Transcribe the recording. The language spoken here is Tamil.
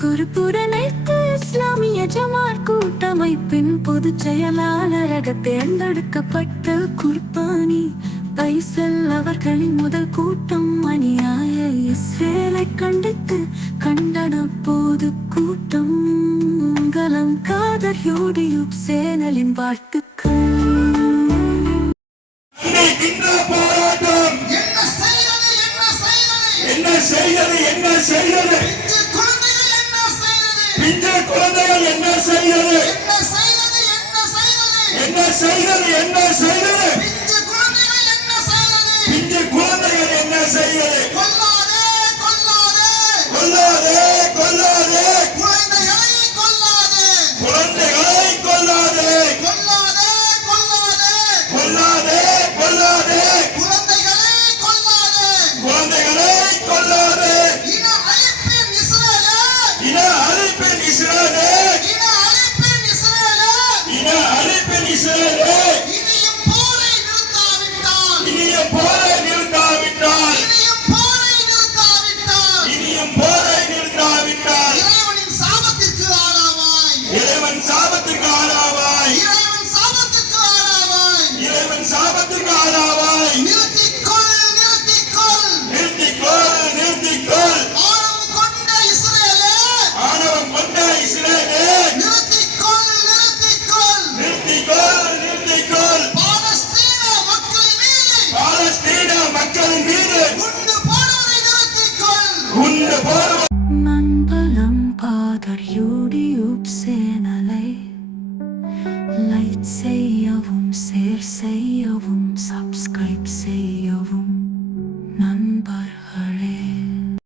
பொறுப்புடனைத்து இஸ்லாமிய ஜமாத் கூட்டமைப்பின் பொதுச் செயலாளராக தேர்ந்தெடுக்கப்பட்ட குர்பானி பைசல் அவர்களின் முதல் கூட்டம் அநியாய இஸ்ரேலை கண்டித்து கண்டன பொது கூட்டம். கலம் காதர் யூடியூப் சேனலின் வாழ்த்துக்கள். பிஞ்சு குழந்தைகள் என்ன செய்வது? பிஞ்சு குழந்தைகள் என்ன செய்வது? கொல்லாதே கொல்லாதே குழந்தைகளை கொல்லாதே கொல்லாதே கொல்லாதே குழந்தைகளை கொல்லாதே. இன அழிப்பின் இஸ்ரேலே இனியும் போரை நிறுத்தாவிட்டால் இறைவன் சாபத்திற்கு ஆளாவாய். நிறுத்திக்கொள் ஆணவம் கொண்ட இஸ்ரேலே நிறுத்திக்கொள். பாலஸ்தீன மக்களின் மீது குண்டு போடுவதை நிறுத்திக்கொள். மண்பலம் பாதர் யூடியூப் சேனல்.